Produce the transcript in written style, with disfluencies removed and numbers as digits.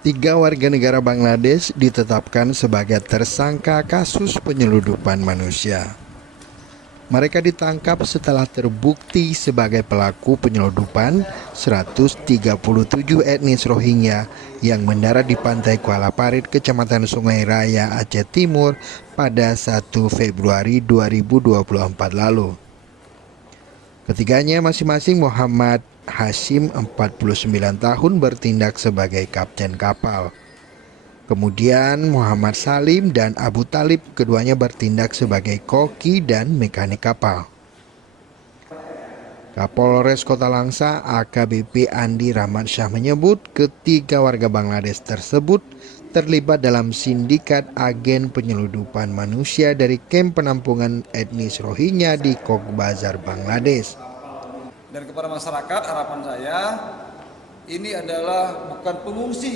Tiga warga negara Bangladesh ditetapkan sebagai tersangka kasus penyeludupan manusia. Mereka ditangkap setelah terbukti sebagai pelaku penyeludupan 137 etnis Rohingya yang mendarat di pantai Kuala Parit, Kecamatan Sungai Raya, Aceh Timur pada 1 Februari 2024 lalu. Ketiganya masing-masing Muhammad Hashim 49 tahun bertindak sebagai kapten kapal. Kemudian Muhammad Salim dan Abu Talib keduanya bertindak sebagai koki dan mekanik kapal. Kapolres Kota Langsa AKBP Andi Rahmat Syah menyebut ketiga warga Bangladesh tersebut terlibat dalam sindikat agen penyeludupan manusia dari kamp penampungan etnis Rohingya di Cox's Bazar, Bangladesh. Dan kepada masyarakat harapan saya ini adalah bukan pengungsi.